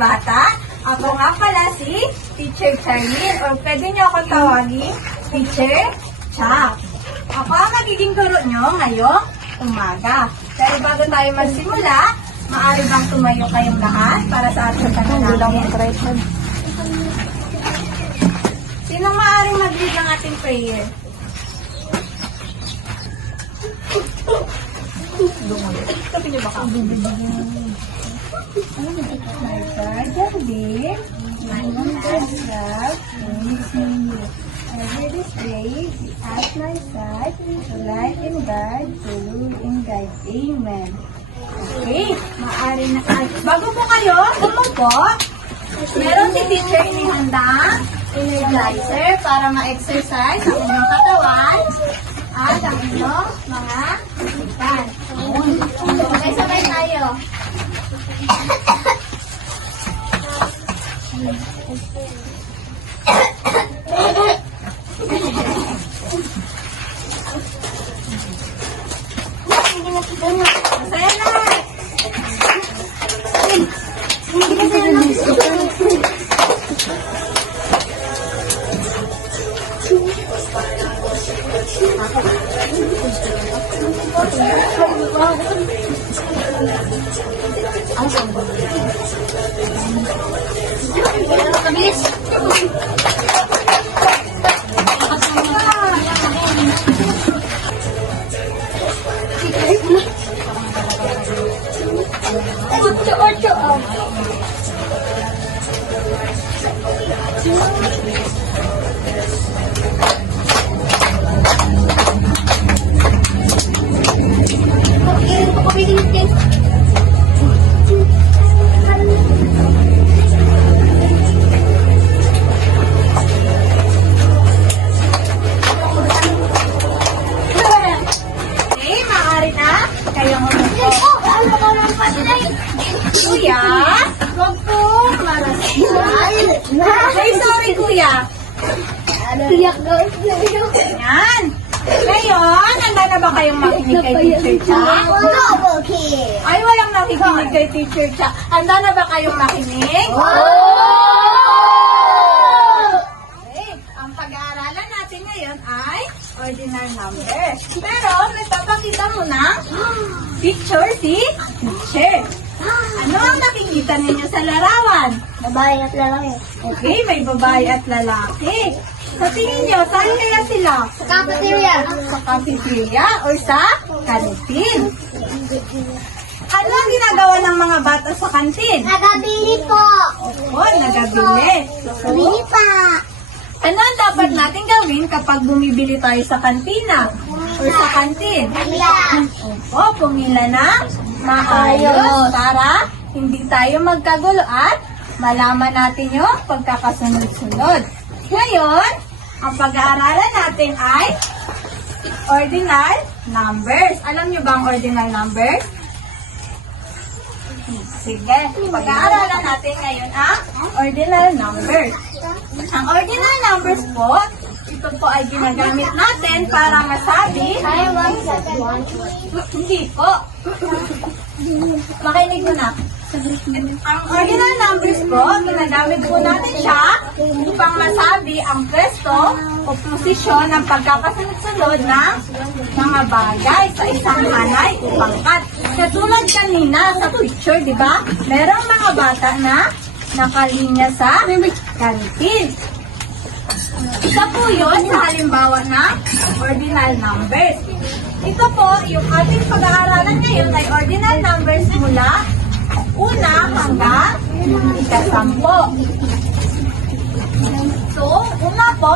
bata. Ako nga pala si Teacher Charlene or pwede niyo akong tawagin Teacher Chuck. Ako ang magiging guro niyo ngayong umaga. Pero bago tayo magsimula, maaari bang tumayo kayong lahat para sa ating panalangin? Sinong maaaring mag-lead ng ating prayer? Sabi niyo ba ka? My God, David, my God, love, and see you. I hear this praise at my side, to light in God, to rule in God. Amen. Okay, maaari na. Bago po kayo, umupo, meron si teacher inihandang energizer para ma-exercise ang inyong katawan at ang inyong mga isipan. Sabay-sabay tayo. Masaya na! Kabilis! Ocho. Kuya, wag po marasihan. Ay, sorry kuya. Yan. Ngayon, handa na ba kayong makinig kay Teacher Chuck? Ay, walang nakikinig kay Teacher Chuck. Handa na ba kayong makinig? Okay. Ang pag-aaralan natin ngayon ay ordinal numbers. Pero, nagpapakita mo ng picture si Teacher. Ano ang nakikita ninyo sa larawan? Babae at lalaki. Okay, may babae at lalaki. Sa tingin nyo, saan kaya sila? Sa cafeteria. Sa cafeteria or sa kantin? Ano ang ginagawa ng mga bata sa kantin? Nagabili po. Oo, nagabili. Bili pa. Ano ang dapat natin gawin kapag bumibili tayo sa kantina or sa kantin? Pamila. Opo, pumila na maayos para hindi tayo magkagulo at malaman natin yung pagkakasunod-sunod. Ngayon, ang pag-aaralan natin ay ordinal numbers. Alam niyo ba ang ordinal numbers? Sige, pag-aaralan natin ngayon ang ordinal numbers. Ang ordinal numbers po, ito po ay ginagamit natin para masabi. Hindi po. Makinig mo na. Ang ordinal numbers po, ginagamit po natin siya upang masabi ang pwesto o posisyon ng pagkakasunod-sunod ng mga bagay sa isang hanay o pangkat. Katulad kanina sa picture, di ba? Merong mga bata na nakalinya sa kantin. Isa po yun sa halimbawa ng ordinal numbers. Ito po, yung ating pag-aaralan ngayon ay ordinal numbers mula una hanggang ika-10. So, una po,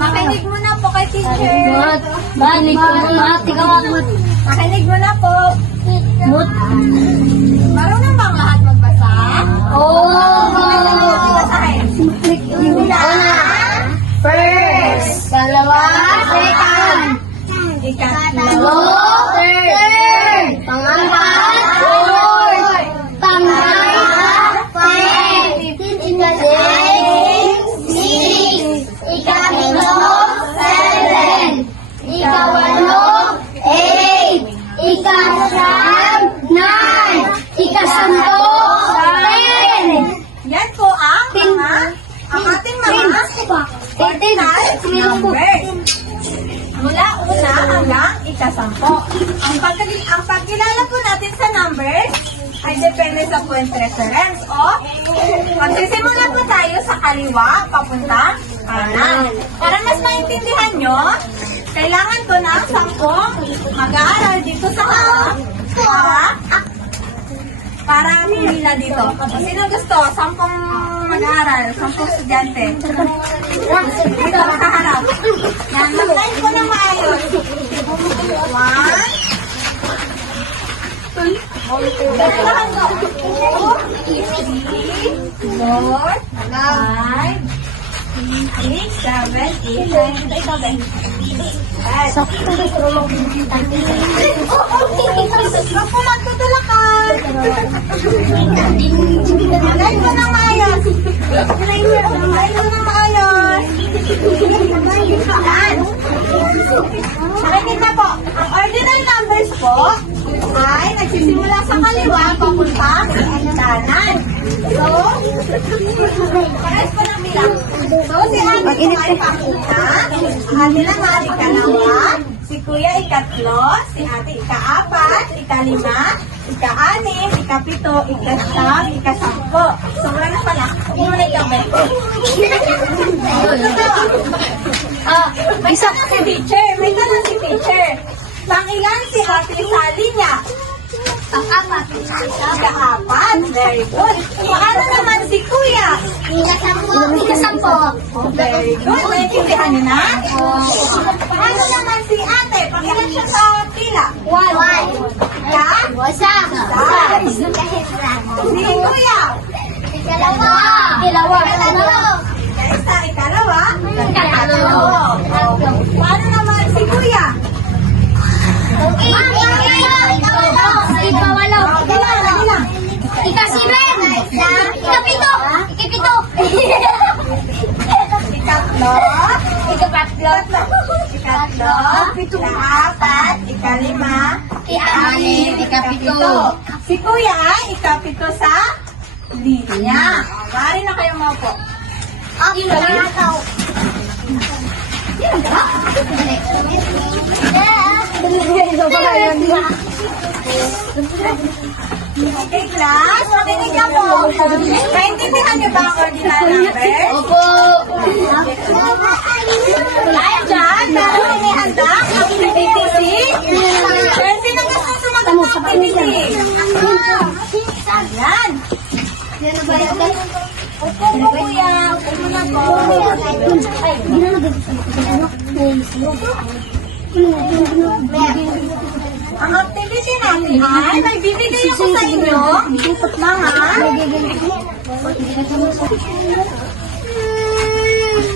makinig mo na po kay teacher. Makinig mo na. Makinig mo na po. Marunong bang lahat magbasa? Una, first, Dalawa. second, ikatlo, Third. Pang-apat. fourth, Pang-apat. Five. Six. Ika-7. Ika-8. Ika-9. Ika-10. numbers. Mula una hanggang ika-10. Ang pagkilala po natin sa numbers ay depende sa point reference o magsisimula po tayo sa kaliwa papunta kanan. Para mas maintindihan nyo, kailangan ko ng 10 mag-aaral dito sa harap para pumila dito. Sino gusto? 10 mag-aaral, 10 estudyante. Dito sa harap. Yan, mag-time ko ng maayos. 1, 2, 4, 5, 6, 7, 8, 9. Ito, Ben. Huwag po magtutulakan. Lagay mo ng maayos. Lagay mo ng maayos. Yan. Nakikita po, ang ordinal numbers po ay nagsisimula sa kaliwa papunta kanan. So, pares po ng bilang. So, si ate po ay papunta, ate naman ikalawa, si kuya ikatlo, si ate ika-4, ika-5, ika-6, ika-7, ika-9, ika-10. Sobra na pala. Hindi mo na ikabe. May tanong si teacher. May tanong si teacher. Pang-ilan si ate Sally niya? Pang-apat. Ika-4. Very good. Paano naman si kuya? Ika-10. Very good. Naintindihan niyo na? Paano naman si ate? Pang-ilan siya sa pila? 1. Ka? Isa. Si kuya? Ikalawa. Isa, ikalawa? Ikatlo. Paano naman si kuya? Ikawalo. Ilan? Ika-7. Ika-7. Ikatlo? Ika-patlo. Ikatlo? Ika-4? Ika-5? Ika-6. Ika-7. Si kuya ay ika-7 sa linya. Maaari na kayo maupo. Okay, class. Makinig niyo po. Naintindihan niyo ba ang ordinal numbers? Opo. Dahil dyan, meron inihanda ang activity C. Pero sino gusto sumagot ng activity? Yan. Upo po kuya. Upo muna po. Ang activity natin ay magbibigay ako sa inyo mga ate,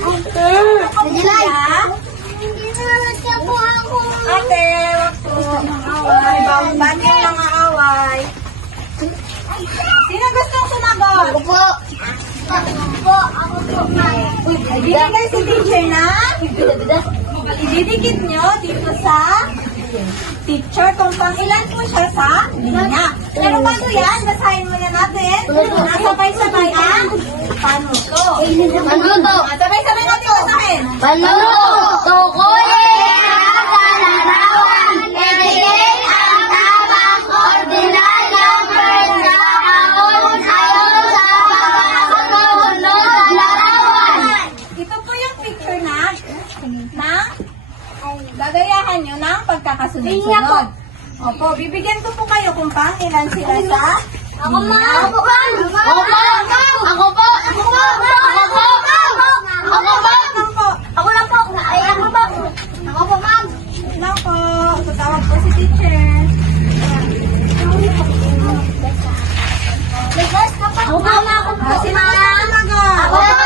wag po. Away, ba't yung mga away? Sino gustong sumagot? Opo. Ibibigay si teacher na ididikit nyo dito sa teacher kung pang ilan po siya sa linya. Pero bago yan, basahin muna natin. Nasabay-sabay ang panuto. Panuto. Sabay-sabay natin basahin. Panuto. Tukuyin ang kalarawan. Ibigay ang tamang ordinal numbers na ayon sa pagkakasunod ng larawan. Ito po yung picture na gagayahan nyo ng pagkakasunod-sunod. Opo, bibigyan ko po kayo kung pang ilan sila sa Ako, ma'am. Ako, ma'am. Ako po. Ako po. Ako po. Ako po. Ako po. Lang po. Ako lang po. Ay, ako po. Ako po, ma'am. Lang po. Tutawag po si teacher. Ako po, ma'am. Ako po. Sino gusto sumagot? Ako po.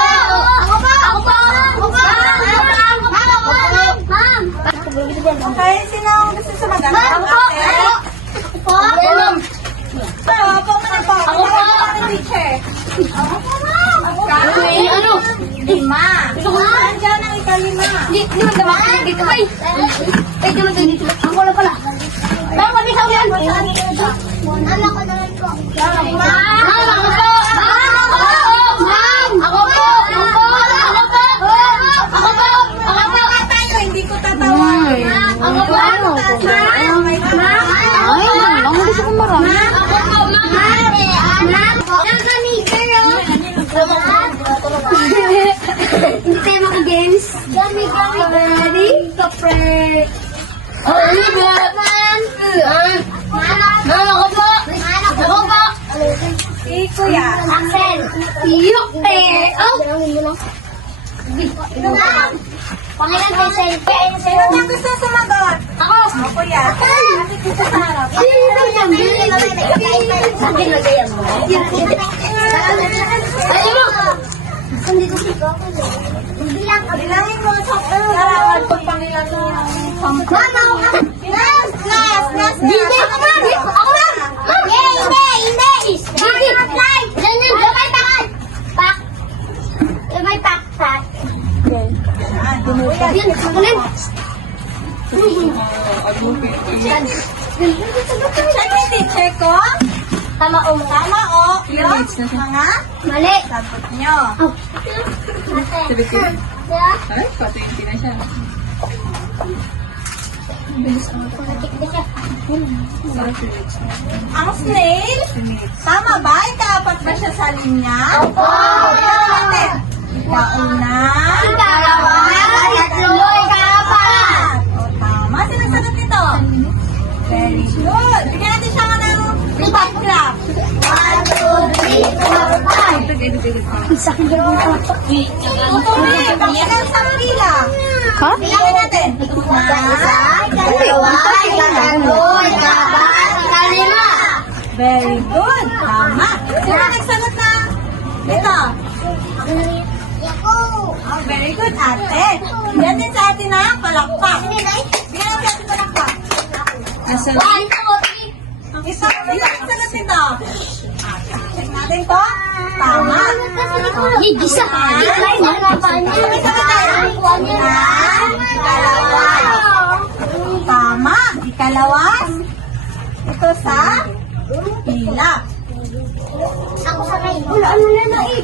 Ako po. Ako po. Ako po. Ma'am. Okay, sino gusto sumagot? Ma'am po. Ate? Ako po. Ma'am. Opo, muna po. Ako po. Ako teacher. Ako po, ma'am. Ako po. Ano? 5. Nandiyan ang ika-5. Di man daw ako dito. Ay, di man dito. Ako lang pala. Ma'am, kami sa ulan. Anak ko naman po. Ma'am, ako po. Ma'am, ako po. Ma'am, ako po. Ako po. Ako po. Ako po. Gummy, gummy, ready? Kapre. Oliver. Mano ko po. Ako po. Si Kuya. Axel. Yuk, oh. Pangilan kay Selfie. Sino niya gusto sumagot? Ako. Ako, Kuya. Ate gusto sa harap. Ayun mo. Bilangin mo sa karawan pag pangilan mo. Last. Hindi ako na. Ako na. Hindi. Ganyan, gamay pakan. Pak. Gamay pak. Kuya, Yan, kunin. siya ni teacher ko. Tama o mo. Tama o. Yung mga Mali. sagot nyo. Oh. Ay, pati na siya. Ang snail, tama ba? Ikaapat ba siya sa linya? Opo. Tingnan natin. Ikauna. Ikalawa, ikatlo, ikaapat. O, tama. Sinasagot nito. Very good. Bigyan natin siya ng photograph. 1, 2, 3, 4, 5. Isa ka lang ang tapak. Tuloy, pakilang sa pila. Ha? Bilangin natin. Isa, ikalawa, ikatlo, ikaapat, ikalima. Very good. Tama. Sino nagsagot na? Ito. Oh, very good, ate. Bigyan din sa atin na palakpak. Bigyan natin sa atin palakpak. Nasa 1, 2, 3. Ito, ito ang sagot nito. Check natin to. Tama. Isa. Sabay-sabay tayo. Una, ikalawa. Tama. Ikalawa. Ito sa pila. Ako sa may. Wala, ano na na eh.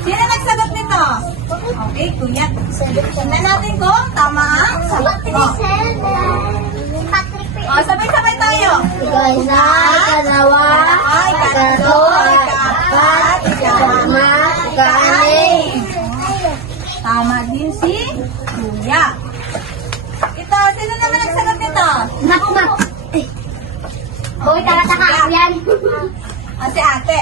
Sino nagsagot nito? Okay, kuya. Tingnan natin kung tama ang sagot ko. O, sabay-sabay tayo. Isa, ikalawa, ikatlo, ikaapat, ikalima, ikaanim. Tama din si kuya. Ito, sino naman nagsagot nito? Nak. Hoy, taka-taka ako yan. Si ate.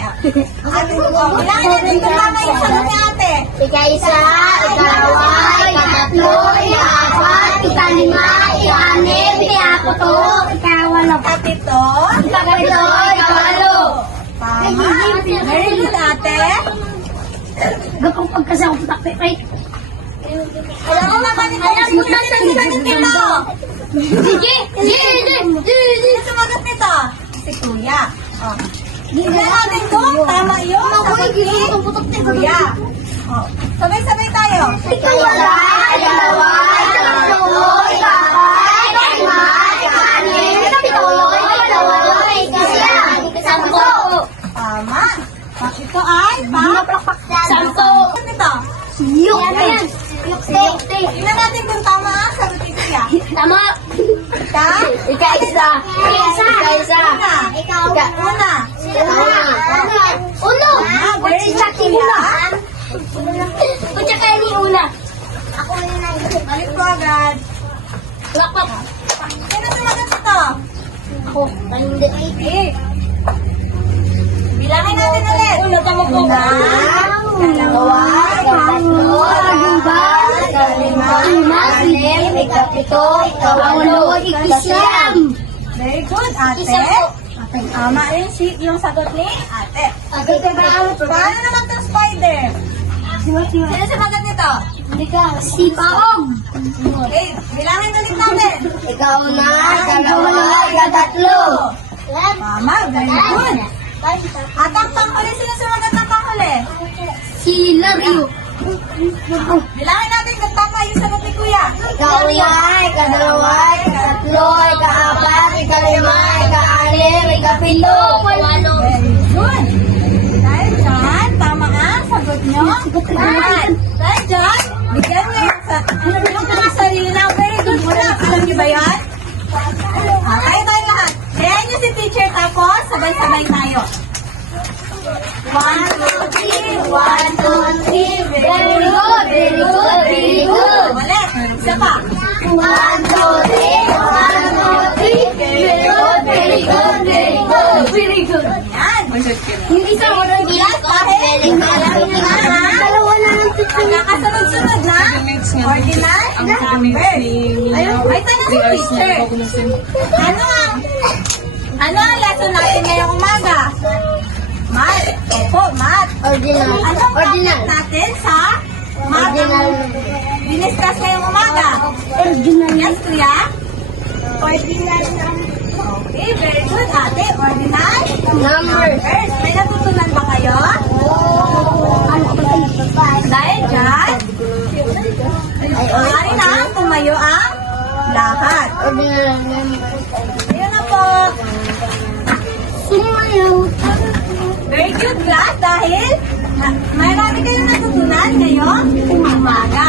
Ate, bilangin natin kung tama yung sagot ni ate. Ika-isa, ikalawa, ikatlo, ikaapat, ikalima, ika-anim, ika-apoto, ika-walo. Kapito. Ikapito, ikawalo. Tama. Very good, ate. Gapang pagkasi ako putak, right? Alam mo naman ito. Alam mo na sagot nito. Sige! Sino sumagot nito? Si kuya. O. Tingnan natin kung tama yung sagot ni kuya. O. Sabay-sabay tayo. Ika-isa, ikalawa, ikatlo, ikaapat, ikalima, ika-anim, ikapito, ikawalo, ika-siyam, sampo. Tama. Ito ay Sampo. Sagot nito. Yukte. Tingnan natin kung tama ang sagot ni kuya. Tama. Ika-isa. Ika-isa. Una. Uno. Ah, very Si good, Chucky kuya. una. Kutsa kayo ni una. Balik po agad. Lakpak. Sino sumagot nito? Ako. Hindi. Okay. Bilangin natin ulit. Una, tama po. Una, dalawa, Tatlo, ikaapat, ikalima, ika-anim, ikapito, ikawalo, ikasiyam. Very good, ate. Isa po. Tama rin yung sagot ni ate. Paano naman itong spider? Sino sumagot nito? Si Paong. Okay, bilangin ulit natin. Ikaw na, ikalawa, ikatatlo. Tama, very good. At ang panghuli, sino sumagot ng panghuli? Si Lario. Bilangin natin kung tama yung sagot ni kuya. Ikaw na, ikadalawa, ikatlo, ikaapat, ikalima, ika-anim, ikapito, ikawalo. Very good. Dahil dyan, tama ang sagot nyo. At dahil dyan, bigyan nyo yung mga sarili na very good muna. Alam nyo ba yan? Tayo lahat. Kaya nyo si teacher tapos sabay-sabay tayo. 1, 2, 3. 1, 2, 3. Very good, very good. Isa pa. 1, 2, 3. 1, 2, 3. Very good, very good, very good. Very good. Yan. Mag-shot ka na. Yung isang Yes, dahil alam niyo na ha. Dalawa na lang Pagkakasunod-sunod na. Mates nga. Ordinal Ang mates numbers. ni Mia. Ay, sana si 3 hours na teacher. ako kumusin. Ano ang lesson natin ngayong umaga? Math. Opo, math. Ordinal. Ano ang topic natin sa math ang diniscuss ngayong umaga? Ordinal. Yes, kuya? Ordinal Okay, very good, ate. Ordinal numbers. numbers. May natutunan ba kayo? Dahil dyan, maaari na tumayo ang lahat. Ordinal numbers. Ayun na po. Sumayaw. Very good, class, dahil marami kayong natutunan ngayong umaga.